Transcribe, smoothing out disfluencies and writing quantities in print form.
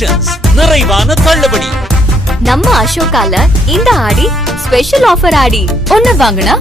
Collections, நிறைவான தள்ளுபடி. நம்ம அசோகால இந்த ஆடி ஸ்பெஷல் ஆஃபர் ஆடி. ஒன்னு வாங்குனா